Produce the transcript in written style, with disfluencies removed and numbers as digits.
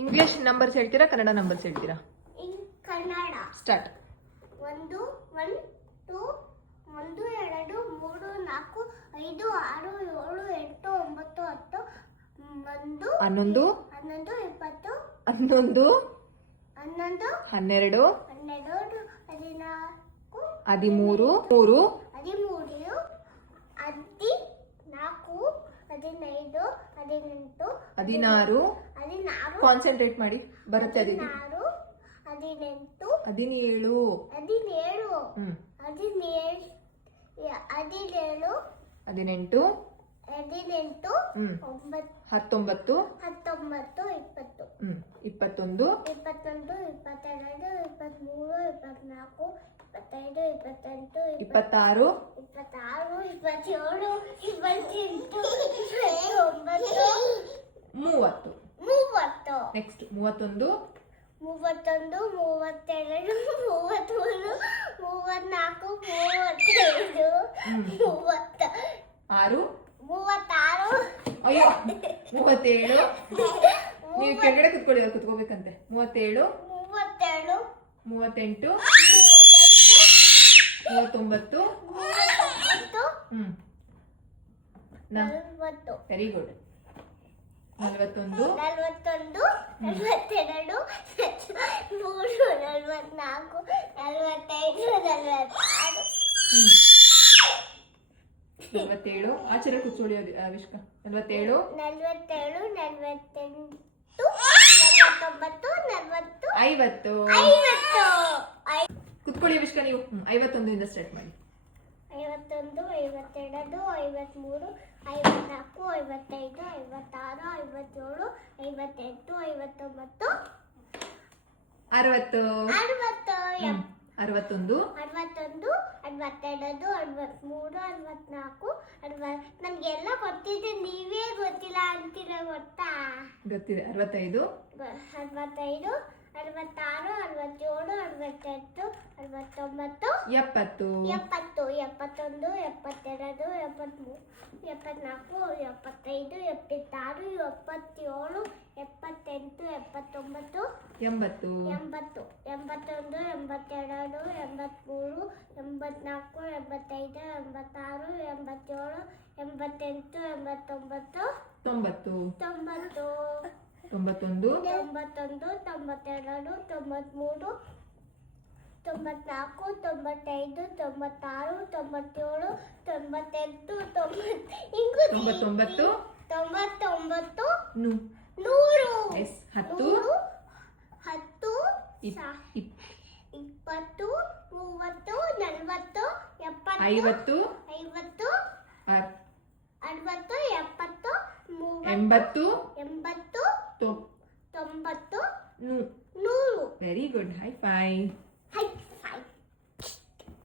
English numbers ಹೇಳ್ತೀರಾ, Kannada numbers ಹೇಳ್ತೀರಾ? Kannada. Start. 1 1 2 1 2 3 4 5 6 7 8 9 10 11 11 20 11 11 12 12 14 13 3 13 14 15 16 16 concentrate ಮಾಡಿ ಬರುತ್ತೆ. 16 18 17 ಹ್ಮ್ 17 18 ಹ್ಮ್ 19 19 20 ಹ್ಮ್ 21 21 22 23 24 25 28 26 26 27 28 29 30 30 ನೆಕ್ಸ್ಟ್ 31 31 32 33 34 35 30 6 36 ಅಯ್ಯೋ 37 ನೀವು ಕೆಳಗಡೆ ಕುತ್ಕೋಬೇಕಂತೆ. 37 37 38 39 ಹ್ಮ್ 40 ವೆರಿ ಗುಡ್. 41 42 43 44 45 47 ಆಚೆರೆ ಕೂತ್ಕೊಳ್ಳಿ ಅವಿಷ್ಕ. 47 47 48 50 50 ಕುತ್ಕೊಳ್ಳಿ ಅವಿಷ್ಕ ನೀವು. 51 ಇಂದ ಸ್ಟಾರ್ಟ್ ಮಾಡಿ. 51 52 53 54 55 56 57 58 59 60 60 61 62 63 64 ನನ್ಗೆಲ್ಲ ಗೊತ್ತಿದೆ, ನೀವೇ ಗೊತ್ತಿಲ್ಲ ಅಂತೀರ ಗೊತ್ತಾ? ಗೊತ್ತಿದೆ. 65 65 66 67 68 69 70 70 71 72 73 74 75 76 77 78 79 80 80 81 82 83 84 85 86 87 88 89 90 90 91 91 92 93 94 95 96 97 98 99 99 ನು 100 ಎಸ್ 10 10 20 20 30 40 70 50 50 60 70 80 80 90 ನು. 100. Very good. High five.